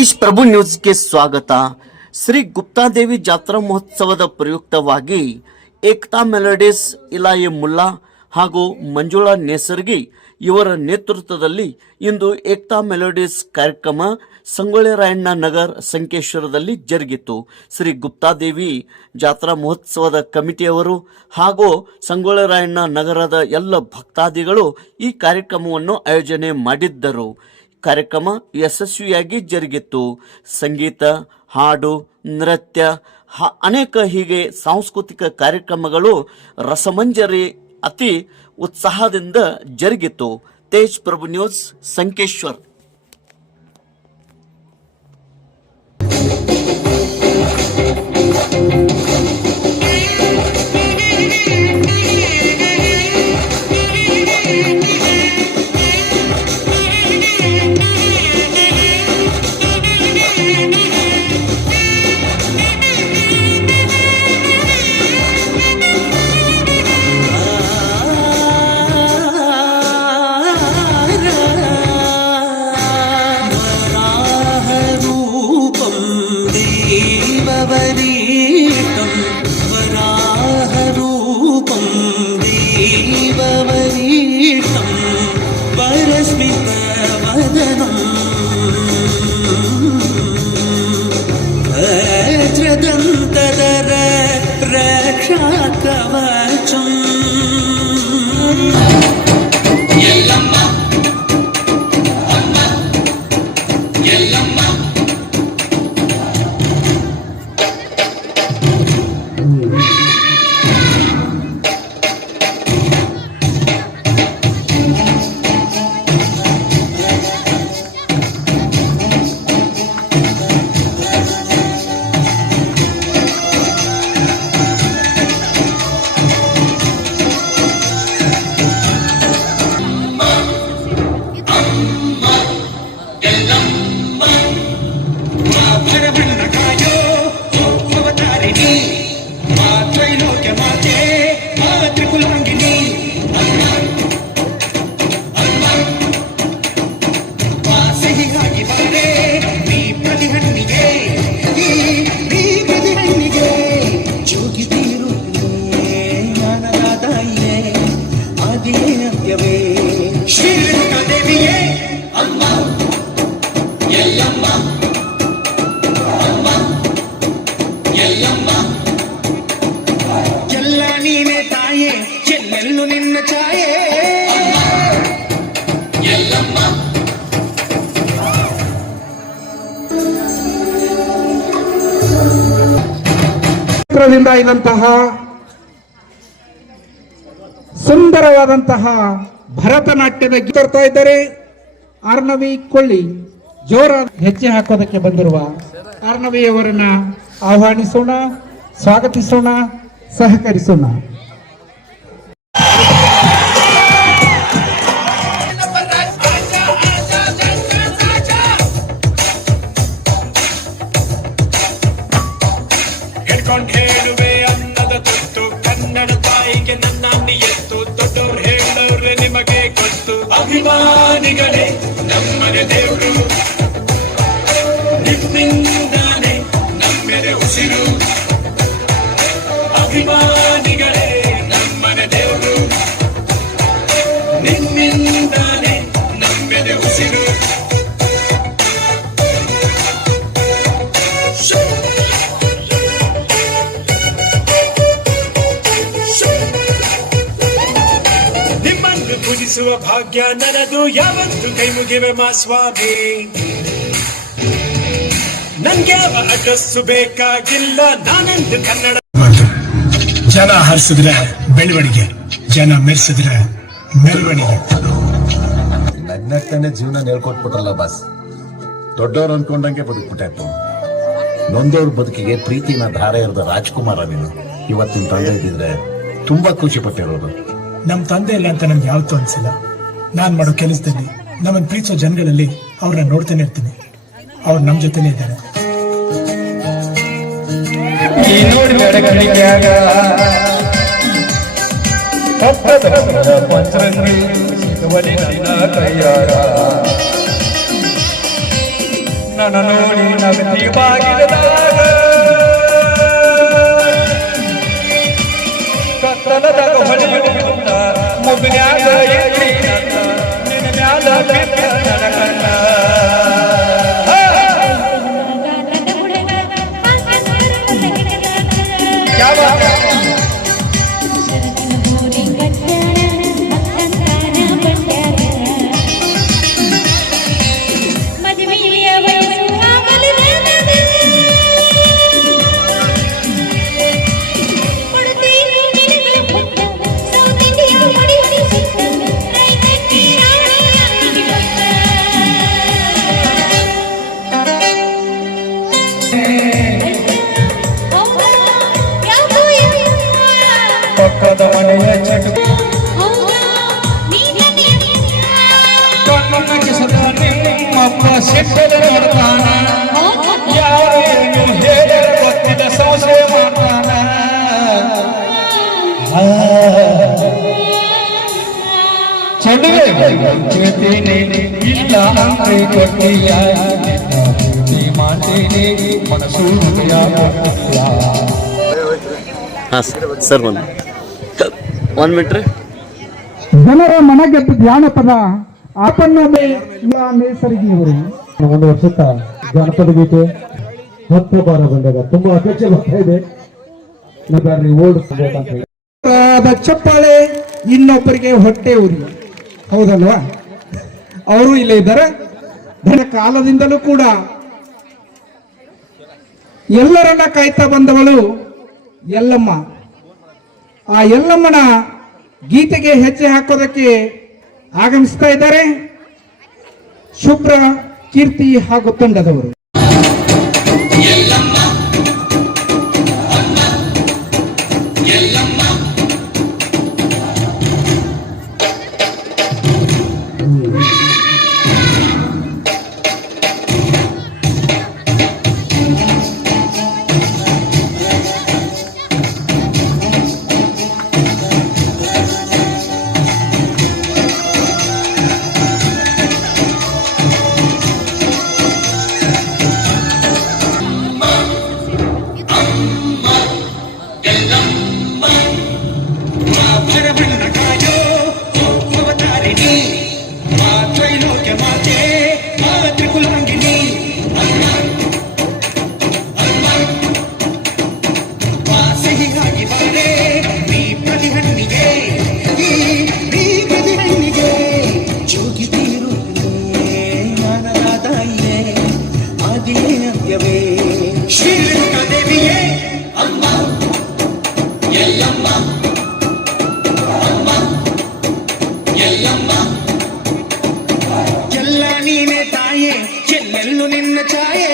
ತೇಜ್ ಪ್ರಭು ನ್ಯೂಸ್ಗೆ ಸ್ವಾಗತ. ಶ್ರೀ ಗುಪ್ತಾದೇವಿ ಜಾತ್ರಾ ಮಹೋತ್ಸವದ ಪ್ರಯುಕ್ತವಾಗಿ ಏಕ್ತಾ ಮೆಲೋಡಿಸ್ ಇಲಾಯಿ ಮುಲ್ಲಾ ಹಾಗೂ ಮಂಜುಳಾ ನೇಸರ್ಗಿ ಇವರ ನೇತೃತ್ವದಲ್ಲಿ ಇಂದು ಏಕ್ತಾ ಮೆಲೋಡಿಸ್ ಕಾರ್ಯಕ್ರಮ ಸಂಗೊಳ್ಳಿ ರಾಯಣ್ಣ ನಗರ್ ಸಂಕೇಶ್ವರದಲ್ಲಿ ಜರುಗಿತು. ಶ್ರೀ ಗುಪ್ತಾದೇವಿ ಜಾತ್ರಾ ಮಹೋತ್ಸವದ ಕಮಿಟಿಯವರು ಹಾಗೂ ಸಂಗೊಳ್ಳಿ ರಾಯಣ್ಣ ನಗರದ ಎಲ್ಲ ಭಕ್ತಾದಿಗಳು ಈ ಕಾರ್ಯಕ್ರಮವನ್ನು ಆಯೋಜನೆ ಮಾಡಿದ್ದರು. ಕಾರ್ಯಕ್ರಮ ಯಶಸ್ವಿಯಾಗಿ ಜರುಗಿತು. ಸಂಗೀತ, ಹಾಡು, ನೃತ್ಯ ಅನೇಕ ಹೀಗೆ ಸಾಂಸ್ಕೃತಿಕ ಕಾರ್ಯಕ್ರಮಗಳು ರಸಮಂಜರಿ ಅತಿ ಉತ್ಸಾಹದಿಂದ ಜರುಗಿತು. ತೇಜ್ ಪ್ರಭು ನ್ಯೂಸ್ ಸಂಕೇಶ್ವರ್. वराहरूपं देववरीतं वरस्मितवदनं वज्रदन्तधर रक्षाकवचम् ಚಿತ್ರದಿಂದ ಇದಂತಹ ಸುಂದರವಾದಂತಹ ಭರತನಾಟ್ಯದ ಗೀತೆ ತರ್ತಾ ಇದ್ದಾರೆ. ಆರ್ನವಿ ಕೊಳ್ಳಿ ಜೋರ ಹೆಜ್ಜೆ ಹಾಕೋದಕ್ಕೆ ಬಂದಿರುವ ಆರ್ನವಿಯವರನ್ನ ಆಹ್ವಾನಿಸೋಣ, ಸ್ವಾಗತಿಸೋಣ, ಸಹಕರಿಸೋಣ. ಹೇಳುವೆ ಅನ್ನದ ತುತ್ತು ಕನ್ನಡ ತಾಯಿಗೆ ನನ್ನ ನಿಯತ್ತು ದೊಡ್ಡವ್ರು ಹೇಳೋರೆ ನಿಮಗೆ ಗೊತ್ತು. ಅಭಿಮಾನಿಗಳೇ ನಮ್ಮನೆ ದೇವ್ರು, ನಿಮ್ಮಿಂದಾನೆ ನಮ್ಮೆದೆ ಉಸಿರು. ಅಭಿಮಾನಿಗಳೇ ನಮ್ಮನೆ ದೇವ್ರು, ನಿಮ್ಮಿಂದಾನೆ ನಮ್ಮೆದೆ ಉಸಿರು. ಪೂಜಿಸುವ ಭಾಗ್ಯ ನನದು, ಯಾವತ್ತು ಕೈ ಮುಗಿವೆ ಮಾ ಸ್ವಾಮಿ. ನನ್ಗ್ಯಾವ ಅಡ್ರೆಸ್ಸು ಬೇಕಾಗಿಲ್ಲ, ನಾನಂದು ಕನ್ನಡ. ಜನ ಹರಿಸಿದ್ರೆ ಬೆಳವಣಿಗೆ, ಜನ ಮೆರೆಸಿದ್ರೆ ಮೆರವಣಿಗೆ. ನಗ್ನಗ್ತಾನೆ ಜೀವನ ಹೇಳ್ಕೊಟ್ಬಿಟ್ರಲ್ಲ ಬಾಸ್. ದೊಡ್ಡವ್ರು ಅನ್ಕೊಂಡಂಗೆ ಬದುಕ್ಬಿಟ್ಟಾಯ್ತು. ನೊಂದವ್ರ ಬದುಕಿಗೆ ಪ್ರೀತಿನ ಧಾರೆ ಇರದ ರಾಜ್ಕುಮಾರ ನೀನು. ಇವತ್ತಿನ ತಂದೆ ಇದ್ದಿದ್ರೆ ತುಂಬಾ ಖುಷಿ ಪಟ್ಟಿರೋದು. ನಮ್ ತಂದೆ ಇಲ್ಲ ಅಂತ ನಮ್ಗೆ ಯಾವತ್ತೂ ಅನ್ಸಿಲ್ಲ. ನಾನ್ ಮಾಡೋ ಕೆಲಸದಲ್ಲಿ ನಮ್ಮನ್ ಪ್ರೀತಿಸೋ ಜನಗಳಲ್ಲಿ ಅವ್ರನ್ನ ನೋಡ್ತಾನೆ ಇರ್ತೀನಿ. ಅವ್ರು ನಮ್ ಜೊತೆನೇ ಇದ್ದಾರೆ. ನನ್ನ ನೋಡಿ ನಗತಿ ಬಾಗಿಲದಾಗ ಕತ್ತಲದಾಗ ಹೊಳೆಯುತ್ತ ಮುಗಿನ್ಯಾಗ ಎತ್ತಿ ನಿನ್ನ ಮ್ಯಾಲ ಬಿದ್ದ ನನ್ನ ಕಣ್ಣ ಯಾವ ಪಕ್ಕದ ಮನೆಯ ಚಟು ಕಣ್ಣಕ್ಕೆ ಸದಾ ನಿಮ್ಮಪ್ಪ ಸಿಟ್ಟದ ನೋಡ್ತಾನ ಯಾರು ಏನು ಹೇಳಿದ ಗೊತ್ತಿಲ್ಲ ಸಂಶಯ ಮಾಡ್ತಾನ ಚೇತೀನಿ ಇಲ್ಲ ಅಂದ್ರೆ ಕೊಟ್ಟಿಯ ಮಾಡ್ತೀನಿ ಮನಸ್ಸು ಹೃದಯ ಕೊಟ್ಟಿಯ ಹಾಂ ಸರ್ ಒಂದು 1 ಮಿನಿಟ್ ರೀ. ಜನರ ಮನಗೆದ್ದ ಜಾನಪದ ಆಪನ್ನೊಮ್ಮೆ ನೇಸರಿಗಿಯವರು ಒಂದು ವರ್ಷದ ಜಾನಪದ ಗೀತೆ 10 ಬಾರ ಬಂದಾಗ ತುಂಬಾ ಅಪೇಕ್ಷೆ ಬರ್ತಾ ಇದೆ. ಚಪ್ಪಾಳೆ ಇನ್ನೊಬ್ಬರಿಗೆ ಹೊಟ್ಟೆ ಉರಿ, ಹೌದಲ್ವಾ? ಅವರು ಇಲ್ಲೇ ಇದ್ದಾರೆ. ಕಾಲದಿಂದಲೂ ಕೂಡ ಎಲ್ಲರನ್ನ ಕಾಯ್ತಾ ಬಂದವಳು ಎಲ್ಲಮ್ಮ. ಆ ಎಲ್ಲಮ್ಮನ ಗೀತೆಗೆ ಹೆಜ್ಜೆ ಹಾಕೋದಕ್ಕೆ ಆಗಮಿಸ್ತಾ ಇದ್ದಾರೆ ಶುಭ್ರ, ಕೀರ್ತಿ ಹಾಗೂ ತಂಡದವರು. ಎಲ್ಲ ನೀನೆ ತಾಯೇ, ಎಲ್ಲೆಲ್ಲೂ ನಿನ್ನ ಛಾಯೆ.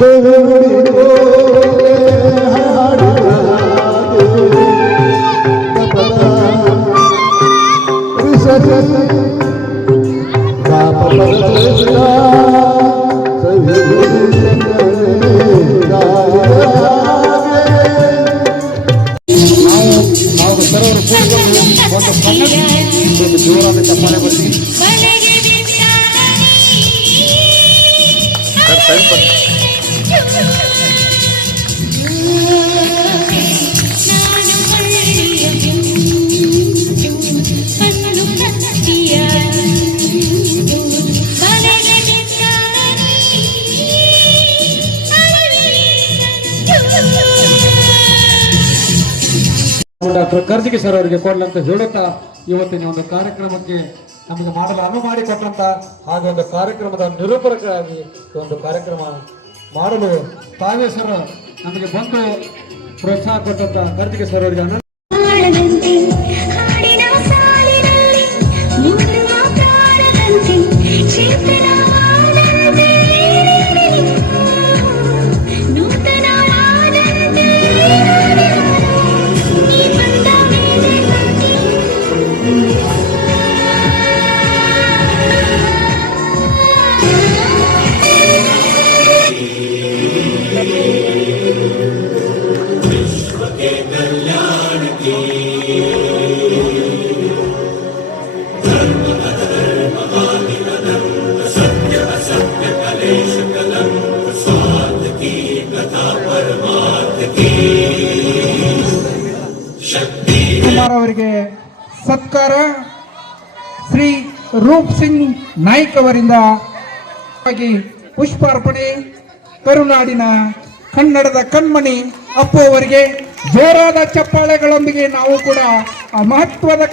Oh ಸರ್ ಸೈಡ್ ಬನ್ನಿ. ಡಾಕ್ಟರ್ ಕರ್ಜಿಗೆ ಸರ್ ಅವರಿಗೆ ಕೊಡ್ಲಂತ ಹೇಳುತ್ತಾ ಇವತ್ತಿನ ಒಂದು ಕಾರ್ಯಕ್ರಮಕ್ಕೆ ನಮಗೆ ಮಾಡಲು ಅನುವು ಮಾಡಿಕೊಟ್ಟಂತ ಹಾಗೆ ಒಂದು ಕಾರ್ಯಕ್ರಮದ ನಿರೂಪಕರಾಗಿ ಒಂದು ಕಾರ್ಯಕ್ರಮ ಮಾಡಲು ತಾವೇ ಸರ್ ನಮಗೆ ಬಂದು ಪ್ರೋತ್ಸಾಹ ಕೊಟ್ಟಂತ ಕರ್ಜಿಗೆ ಸರ್ ಅವರಿಗೆ ಹಾಡದಂತೆ ಹಾಡಿನ ಸಾಲಿನಲ್ಲಿ ಮೂಡುವ ಪ್ರಾಣದಂತೆ ಚೇತನವಾದಂತೆ ನೂತನವಾದಂತೆ ನೀ ಬಂದ ಮೇಲೆ ಕುಮಾರ್ ಅವರಿಗೆ ಸತ್ಕಾರ ಶ್ರೀ ರೂಪ್ ಸಿಂಗ್ ನಾಯ್ಕ್ ಅವರಿಂದ ಪುಷ್ಪಾರ್ಪಣೆ. ಕರುನಾಡಿನ ಕನ್ನಡದ ಕಣ್ಮಣಿ ಅಪ್ಪು ಅವರಿಗೆ ಜೋರಾದ ಚಪ್ಪಾಳೆಗಳೊಂದಿಗೆ ನಾವು ಕೂಡ ಆ ಮಹತ್ವದ